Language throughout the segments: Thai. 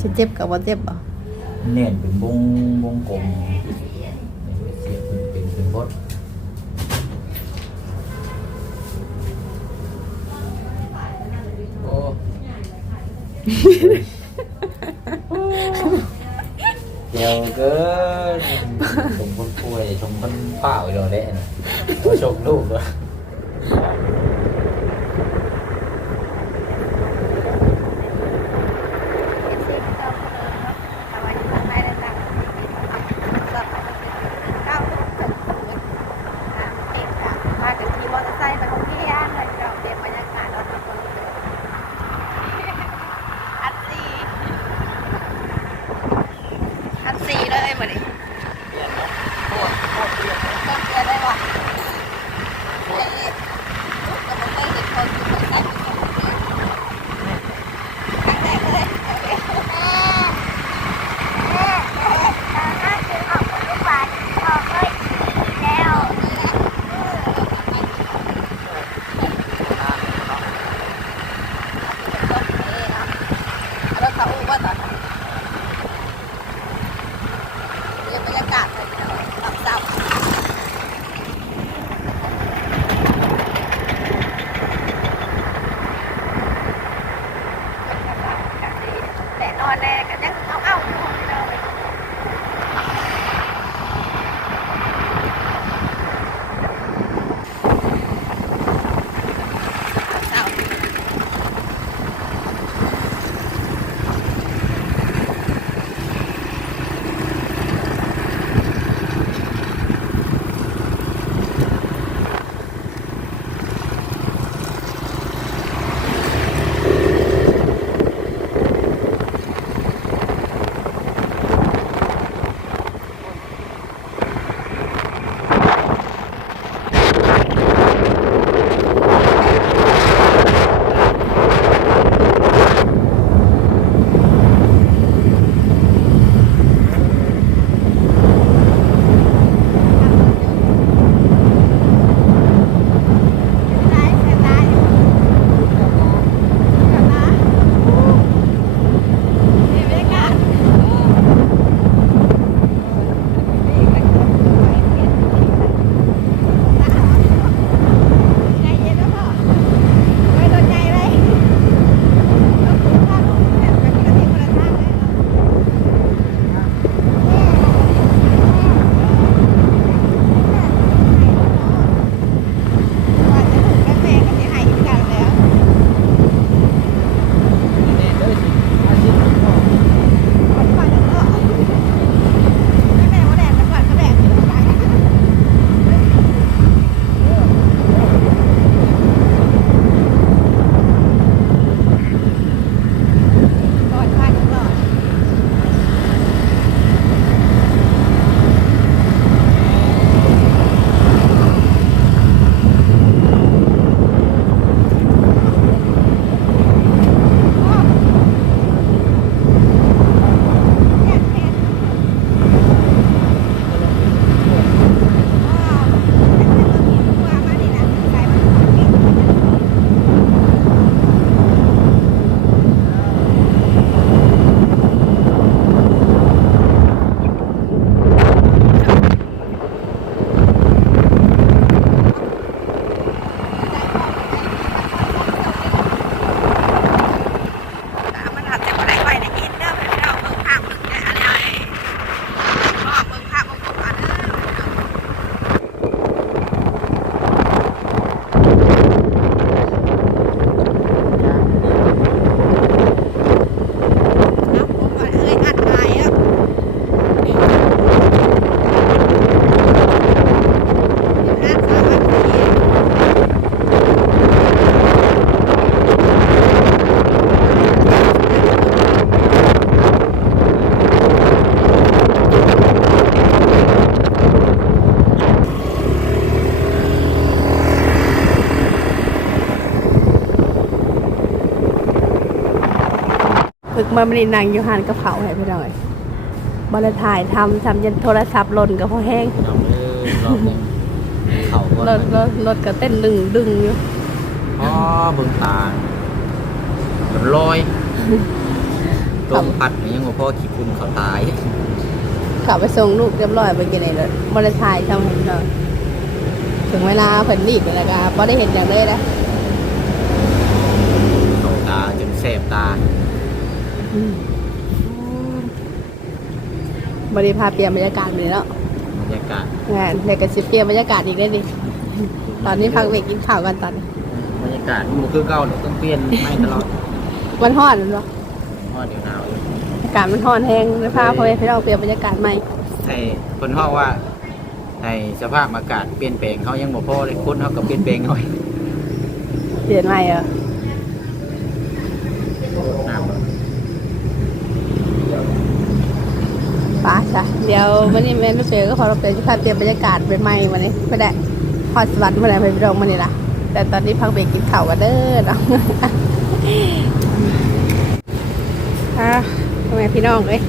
สิเจ็บกับว่าเจ็บบ่เน่นเป็นวงวงกลมเสียบเป็นเป็นเป็นบดโอ้เดี๋ยวเกินชมคนป่วยชมคนเปล่าอยู่เลยนะว่าชมลูกด้วย ฝึกมาไม่ได้นั่งอยู่หันกระเพราให้พี่น้อยบริถ่ายทำทำยันโทรศัพท์หล่นก็พอแห้งน้องเอ้ยรอบหนึงเข่าก่อนรถรถรถก็เต้นดึงดึงอยู่อ๋อเบึงตามันลอยตลมพัดนี่ยังบ่พอขี้คุณเขาตายขับไปส่งลูกเรียบร้อยไปกินในรถบริษัททำให้เราถึงเวลาเพิ่นรีบแล้วก็บ่ได้เห็นอย่างเลยนะ เขาตาจนแสบตา บริพาเปลี่ยนบรรยากาศไปแล้วบรรยากาศงานเด็กก็สิเปลี่ยนบรรยากาศอีกได้ดิตอนนี้พักเบรกกินข้าวกันตอนนี้บรรยากาศมันบ่คือเก่าเนี่ยต้องเปลี่ยนไม่ตลอดมันฮ้อนมันบ่เพราะเดี๋ยวหนาวอยู่อากาศมันฮ้อนแห้งเลยพาพ่อแม่พี่น้องเปลี่ยนบรรยากาศใหม่ให้คนเฮาว่าในสภาพอากาศเปลี่ยนแปลงเขายังบ่พอเลยคนเฮาก็เปลี่ยนแปลงหน่อยเปลี่ยนใหม่เหรอ น้ำ ไป้าจ้ะเดี๋ยววันนี้แม่ไม่เจอก็ขอเราเปลี่ยนพาเปลี่ยนบรรยากาศเป็นใหม่วันนี้ไม่ได้ฮอดสวรรค์เมื่อไหร่ไปพี่น้องมานี่ล่ะ แต่ตอนนี้พักเบรกกินข้าวกันเด้อเนาะค่ะพ่อแม่พี่น้องเอ้ย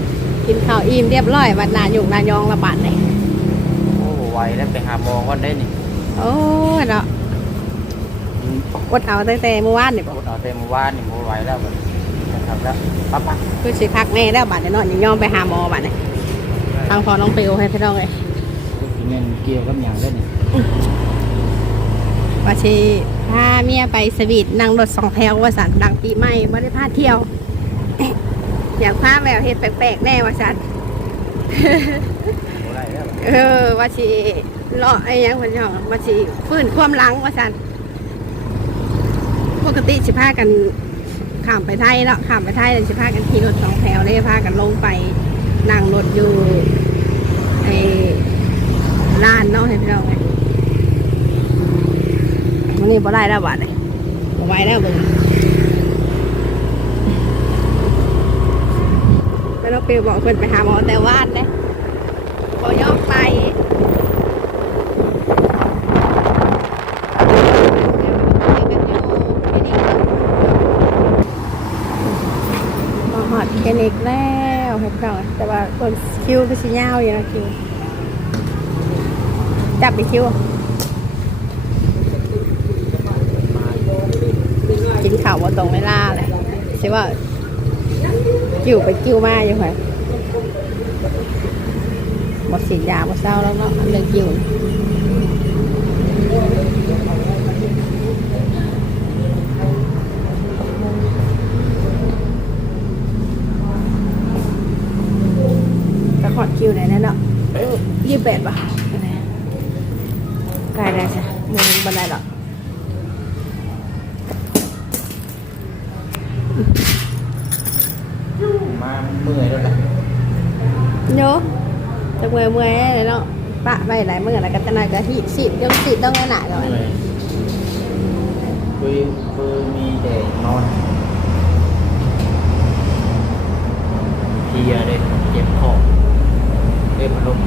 กินข้าวอิ่มเรียบร้อยวันนาหยุ่งนายองระบาดเลยโอ้ไวแล้วไปหาหมอก่อนได้นี่โอ้ยเนาะอดเอาตั้งแต่เมื่อวานนี่บอกเอาเต็มอวานนี่บ่ไหวแล้วบัดนี้นะครับแล้วปั๊บปั๊บคือสิพักแน่แล้วบาดเนี่ยเนาะยังยอมไปหาหมอบาดเนี่ย ทางพอน้องเปลวให้พี่น้องเลยเงินเกี่ยวกับหยังได้นี่ว่าชีพาเมียไปสวีทนั่งรถสองแถวว่าสันดังปีใหม่ไม่ได้พาเที่ยว อยากพาแววเฮ็ดแปลกๆแน่ว่าสันบ่ได้แล้วเออว่าชีเลาะไอ้หยังคนย่องว่าชีฟื้นความหลังว่าสันปกติสิพากันข้ามไปไทยเนาะข้ามไปไทยแล้วสิพากันขี่รถสองแถวเลยพากันลงไป นั่งรถอยู่ไอ้ลานเนาะให้พี่น้องไงวันนี้บ่ได้แล้วบาดเลยบ่ไหวแล้วเบิ่งแล้วเราไปบอกเพิ่นไปหาหมอแต่ว่าดเลยบ่ยอมไปมาหอดคลินิกแล้ว น้องแต่ว่าคนคิวก็สิยาวอยู่นะคิวจับไปคิวกินข้าวว่าตรงเวลาเลยใช่ว่ากิ้วไปกิ้วมาอยู่ค่ะหมดสีดยาหมดเศร้าแล้วเนาะเรื่องกิ้ว จะขอดคิวไหนแน่เนาะยี่สิบแปดป่ะกายได้ใช่มึงบันไดหรอกมาเมื่อยแล้วล่ะโยจะเมื่อยเมื่อยเลยเนาะปะไปหลายเมื่อแล้วก็จะนายก็หิสิยังสิต้องไงหนาก่อนเมื่อยคือคือมีแต่นอนเพลียเลยเจ็บคอ เจ็บอารมณ์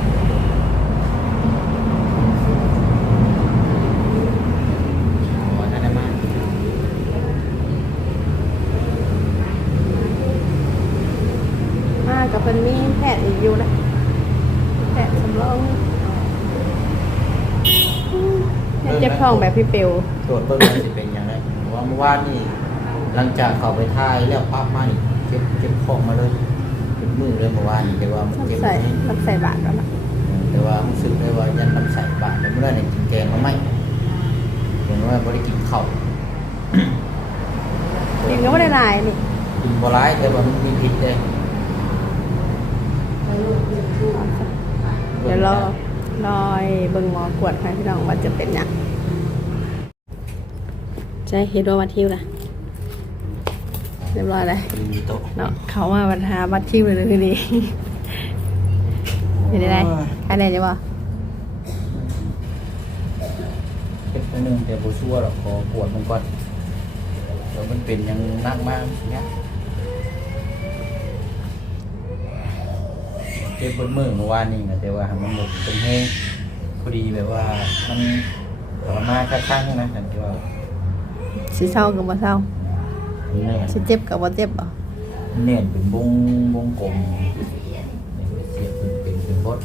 หมอท่านได้มามากับเป็นมีแพทอีกอยู่นะแพทสำรองเจ็บท้องแบบพี่เปียวตรวจเบิ่งว่าสิเป็นอย่างไรเพราะว่าเมื่อวานนี่หลังจากเขาไปทายแล้วปั๊บมานี่เจ็บเจ็บคองมาเลย มือเลยเมื่อวานนี่แต่ว่ามันต้องเจ็บใส่นี่ต้องใส่บาตรแล้วนะแต่ว่ารู้สึกเลยว่ายันมันใส่บาตรแล้วเมื่อไรเนี่ยกินแกงมาไหมเห็นว่าบริกินข้าวกินก็ไม่ได้หลายนี่กินบร้ายแต่ว่ามันมีพิษเลยเดี๋ยวรอรอยเบิ่งหมอกวดให้พี่น้องว่าจะเป็นหยังใช่เฮ็ดว่าวัดทิวนะ เรียบร้อยเลยมีโต๊ะเนาะเขาว่าปัญหาวัดทิวเลยคือดีเป็นได้ใครได้จะบ่เป็นอันหนึงแต่บูชัวหรอกขอปวดมันก่อนเดี๋ยวมันเป็นอยังนักมากเนี่ยเจ็บบนมือเมื่อวานนี่นะแต่ว่ามันหมดเป็นแห้งพอดีแบบว่ามันต่อมาค่ข้างๆนะแต่ที่ว่าสิเศร้ากับบ่เศร้า เนื่อยสิเจ็บกับบ่เจ็บบ่เน่นเป็นวงวงกลมเสียบเป็นเป็นเป็นบด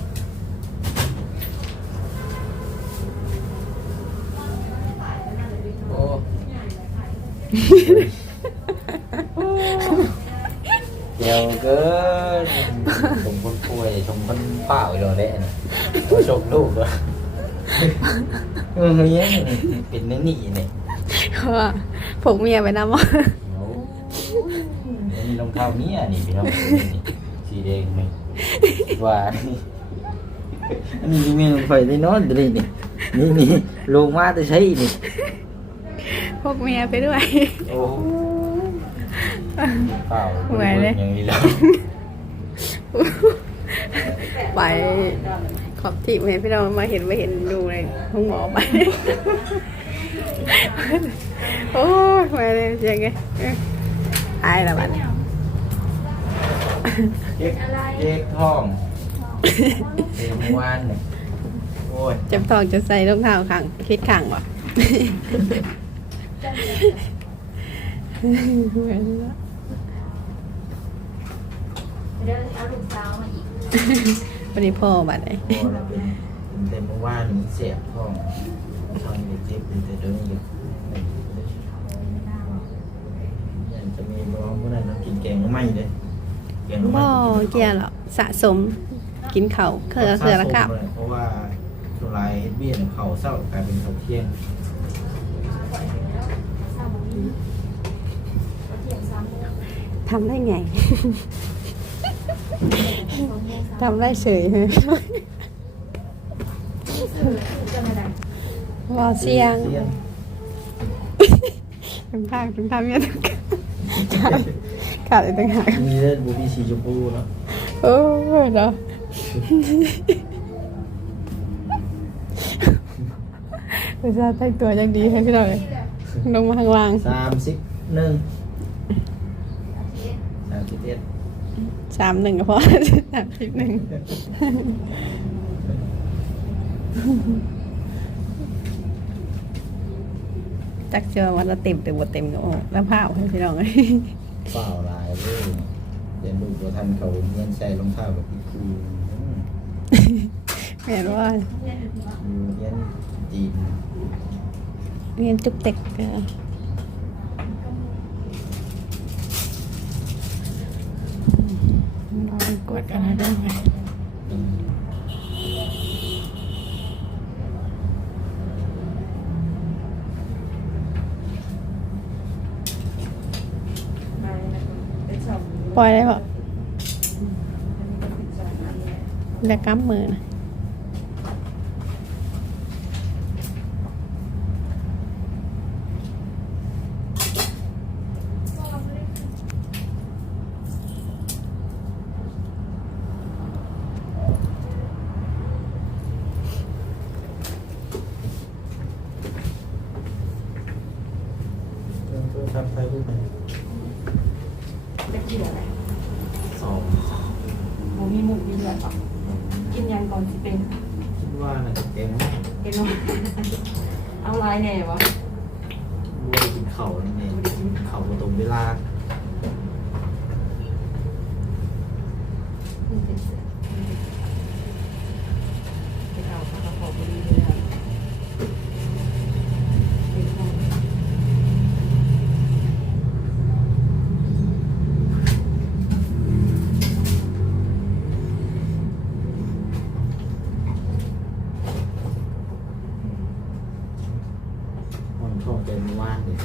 โอ้เดี๋ยวเกินชมคนป่วยชมคนเปล่าอยู่แล้วนะมาชมลูกด้วยเออเฮ้ยเป็นนี่นี่เนี่ยเพราะว่าผมเมียไปนำว่า โอ้ยมีรองเท้าเนี้ยนี่พี่น้องนี่สีแดงนี่ว่านี่อันนี้มีลงไปได้นอนเลยนี่นี่นี่ลงมาจะใช้นี่พกเมียไปด้วยโอ้เปล่าเหมือนเลยอย่างนี้แล้วไปขอบที่เห็นพี่น้องมาเห็นไม่เห็นดูในห้องหมอไปโอ้ยมาเลยยังไงเอ้ยอายละบัดนี้เจ๊กเจ๊กท้องเจ๊กเมื่อวานเนี่ยโอ้ยเจ็บท้องจะใส่รองเท้าขังคิดขังวะเหมือนละเดี๋ยวเอาลูกสาวมาอีกวันนี้พ่อบัดไหนโอ้ยเราเป็นเป็นแต่เมื่อวานนี่เสียบท้องท้องเจ็บเป็นแต่เดินอยู่ยังจะมี ร้องเมื่อนั้นเรากินแกงไม่เลยแกงบ่ไม่เกี่ยวหรอกสะสมกินเขาวเครือเครือละครับเพราะว่าสุรายเบี้ยเขาเศร้ากลายเป็นเขาเที่ยงสาวนี้ก็เทียมซ้ำทำได้ไงคนแม่ซ้ำทำได้เฉยจะไม่ได้ว่าเสียงเสียงถึงภาคถึงทำเนี่ย ขาดขาดอีกต่างหากมีเลือดบูบี้สีชมพูเนาะโอ้ยเนาะอุตส่าห์แต่งตัวยังดีให้พี่หน่อยลงมาข้างล่างสามสิบหนึ่งสามสิบเอ็ดสามหนึ่งก็พอสามสิบหนึ่ง จักเจอวันละเต็มแต่บ่เต็มก็โอ้แล้วผ้าให้พี่น้องเลยเปล่าลายเลยเรียนลูกตัวทันเขาเงินใส่รองเท้าแบบอีกคือเห็นว่าเรียนจีนเรียนจุกเต็กก็นอนกดอะไรได้ไหม ปล่อยได้ปะแล้วกำมือนะ เพื่อนเพื่อนทำไปรูปไหน จะเกี่ยวอะไร สองสาม โมมีหมูมีเลือดหรอกินยังก่อนสิเป็น คิดว่าน่าจะเต็ม เอ็นเอาลายแน่วะ รู้ว่ากินเข่านั่นเองเข่าตรงเวลา ไปเอาข้าวขอบดีเลยครับ嗯มันช่องเป็นว่านเลย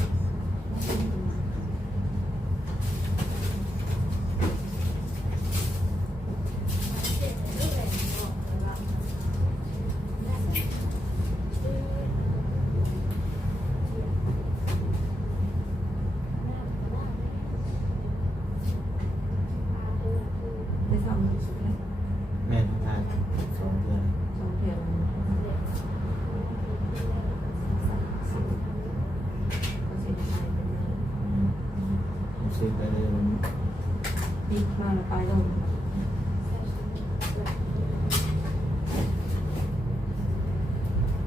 ไปทำ แม่นทานสองเดือน สองเทียน อืมรู้สึกไปเลยมัน ปีกมาแล้ว ไปลง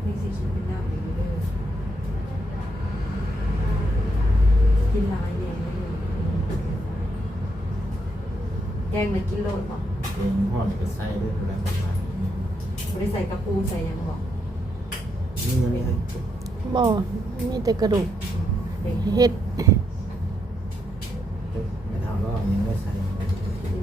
มีสีขีดเป็นหน้าอยู่เลยกินลายเนี่ยแกงมันกินโลดป่ะเองห่อนกับไส้ด้วยอะไรประมาณนี้ไม่ได้ใส่กระปูใส่ยังบอกนี่ยังไม่ให้ บ่มีแต่กระดูกเด็กเฮ็ด ไม่เท่ารอบยังไม่ใส่ มี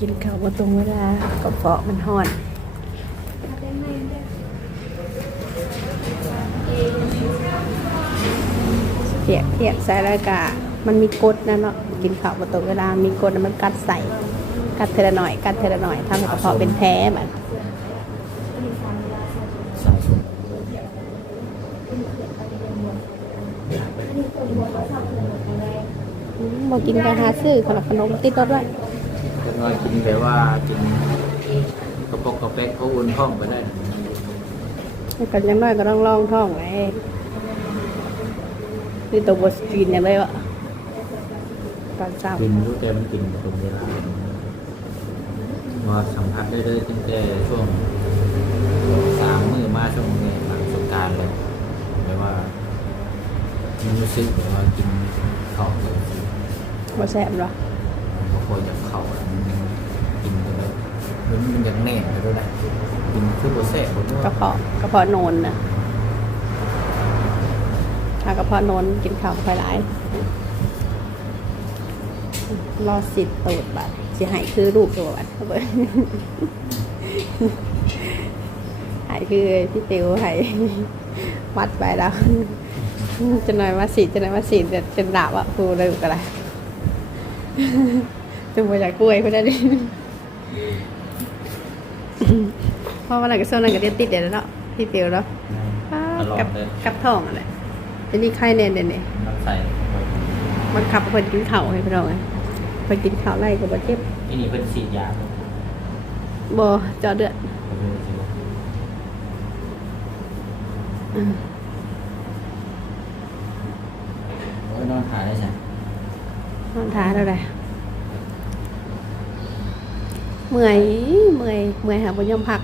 กินข้าวบ่ตรงเวลาก็เพาะมันฮ้อนเปียกเปียกใส่แล้วก็มันมีกดนะเนาะกินข้าวบ่ตรงเวลา มีกดมันกัดใส่กัดเทละหน่อย กัดเทละหน่อยทำให้กระเพาะเป็นแผลมันใส่ชุดอืมกินก็หาซื้อขนมขนมติดรถไว้ ก็น้อยกินแบบว่ากินกระปกกระเป๊กเขาอุ่นห้องไปได้แล้วก็อยังน้อยก็ต้องลองท้องไว้นี่ตัวบ่กินอย่างเลยวะตอนเช้ากินรู้แต่มันกินตรงเวลาว่าสัมผัสได้เลยตั้งแต่ช่วงสามมือมาช่วงนี้หลังสงกรารเลยแบบว่ามันรู้สึกแบบว่ากินข้าวเลยบ่แซ่บหรอกบางคนอยากเข้าอะมันกินไปเลย มันมันอยากแน่นไปด้วยนะกินคือโปรเซสผมกระเพาะกระเพาะโนนนะถ้ากระเพาะโนนกินข้าวไปหลายรอสิบตูดบัดสิใหายคือรูปตัวบัดเอาบิ่งหายคือพี่ติวหายวัดไปแล้วจะหน่อยว่าสีจะหน่อยว่าสีจะจะด่าว่าครูเลยกันละจุ่มมาจากกล้วยก็ได้ดิ เพราะวันไหนก็โซนนั้นก็เรียนติดเดี๋ยวเนาะพี่ติวเนาะอ้าตลอกัดบเลยกับท้องอะไรจะมีไข้แน่นเด่นเนี่ยน้ำใส่มันขับเพิ่นกินข้าวให้พี่น้องไงเพิ่นกินข้าวไล่ก็บ่เจ็บที่นี่เพิ่นฉีดยาบ่เจอเดือดเพิ่นฉีดอืมโอ้ยนอนขาได้ใช่นอนทาเท่าไหร่ เมื่อยเมื่อยเมื่อยหาบ่ยอมพัก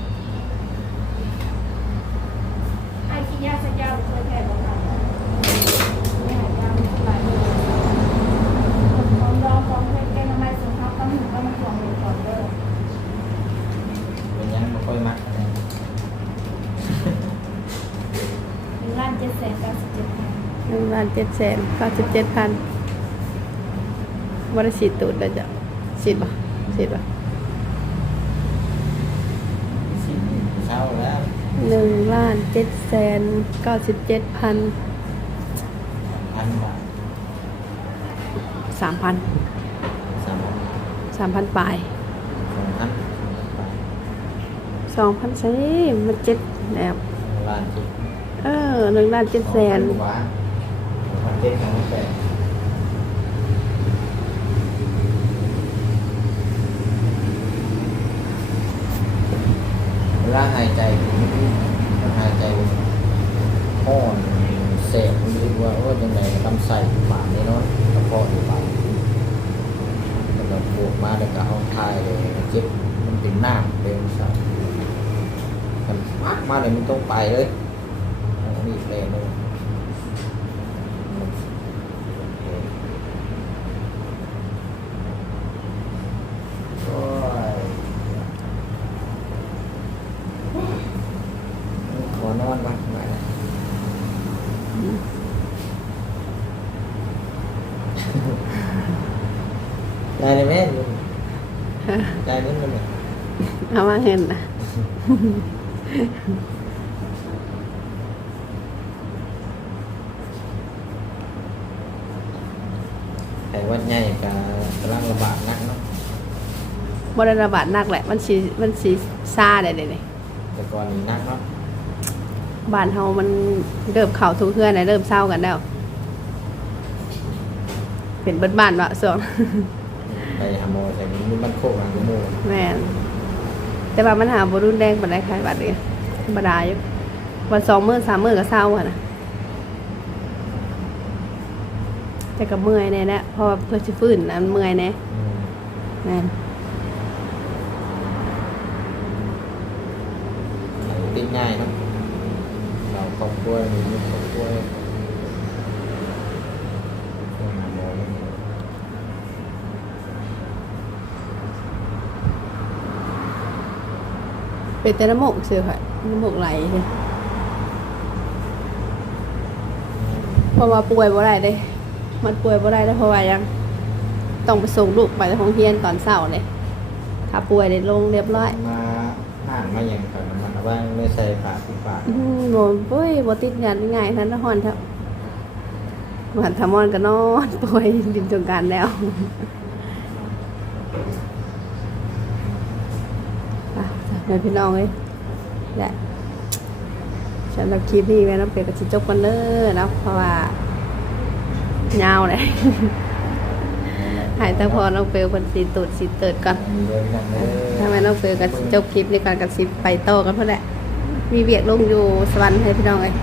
ไอ้ขี้ยาสัญญาเคยแพ้บอกค่ะไม่หายยาไม่หลายเลยของรอของเพชรแกงทำไมสุขภาพต้องหนึ่งก็มาห่วงเลยก่อนเด้อเป็นยังไม่ค่อยมักอะไรหนึ่งล้านเจ็ดแสนเก้าสิบเจ็ดพันหนึ่งล้านเจ็ดแสนเก้าสิบเจ็ดพันบ่ได้ฉีดตูดเลยจ้ะฉีดบ่ฉีดบ่ฉีดเช้าแล้ว หนึ่งล้านเจ็ดแสนเก้าสิบเจ็ดพันพันบาทสามพันสามพันสามพันปลายสองพันสองพันใช่มันเจ็ดแนบล้านจิตเออหนึ่งล้านเจ็ดแสนสองพักว่าสองพันเจ็ดสองพันแปดเวลาหายใจมันหายใจ ห้อนเสบหรือว่าว่ายังไงลำไส้ปากนี่เนาะกระเพาะอยู่ปากแล้วก็บวกมาแล้วก็เอาทายเลยเจ็บมันเป็นหน้าเป็นสัสมันมากมาเลยมันต้องไปเลยอันนี้เลยเลยโอ้ยขอนอนบ้างไหมได้เลยแม่ได้นิดนึงเนี่ย เอามาเห็นนะแต่ว่าใหญ่กับกำลังระบาดหนักเนาะบริระบาดหนักแหละ มันสีมันสีซาได้เลยเนี่ยแต่ก่อนนี้หนักเนาะบ้านเฮามันเริ่มเข่าทุกเพื่อนนะเริ่มเศร้ากันแล้ว เป็นเบิดบ้านวะส่วนไปหาโมอแต่มันมันโคกหางโมแม่น แต่ว่ามันหาบรุนแรงปานใดใครบัดนี้ธรรมดาอยู่วันสองมื้อสามมื้อก็เศร้าอะนะแต่ก็เมื่อยแน่แหละเพราะว่าเพื่อสิฟื้นนะมันเมื่อยแน่แม่นติดง่ายเนาะเราครอบครัวมีมีครอบครัวหาโมอ เป็นแต่น้ำมูกเสือค่ะน้ำมูกไหลเลยเพราะว่าป่วยบ่ได้เด้มันป่วยบ่ได้แล้วเพราะว่ายังต้องไปส่งลูกไปโรงเรียนตอนเช้าเลยทถ้าป่วยได้ลงเรียบร้อย มาห่างมาอย่างก่อนมาว่าไม่ใส่ฝาปิดฝาอืมบ่ป่วยบ่ติดงานง่ายๆท่านนครครับหวานทามอนก็นอนป่วยดินจงการแล้ว อะพี่น้องเอ้ยแหละฉันรับคลิปนี้ไว้น้องเปียกับชิจบกันเด้อนะเพราะว่ายาวเลยหายแต่พอน้องเปลเป็นสีตูดสีเติดก่อนมีเรื่องนั้นเลยถ้าแม่น้องเปลกับจบคลิปในการกับสิไปโตกันเพื่อแหละมีเวียกลงอยู่สวรรค์ให้พี่น้องเลย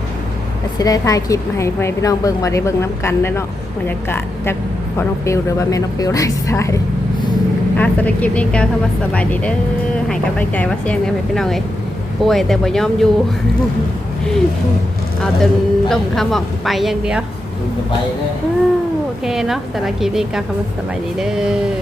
ก็สิได้ถ่ายคลิปมาให้ไปพี่น้องเบิ่งมาได้เบิ่งน้ำกันได้เนาะบรรยากาศจากพอน้องเปลหรือว่าแม่น้องเปลไลฟ์ส ไตล์อะสำหรับคลิปนี้แก้วเข้ามาสบายดีเด้อใหายกำลังใจว่าเสียงเนี่ยพี่น้องเลยป่วยแต่บ่ยอมอยู่ เอาจนล่มขมอกไปอย่างเดียวคุณจะไปเลยอ้าวโอเคเนาะแต่ละคลิปนี้ก็คำว่าสบายดีเด้อ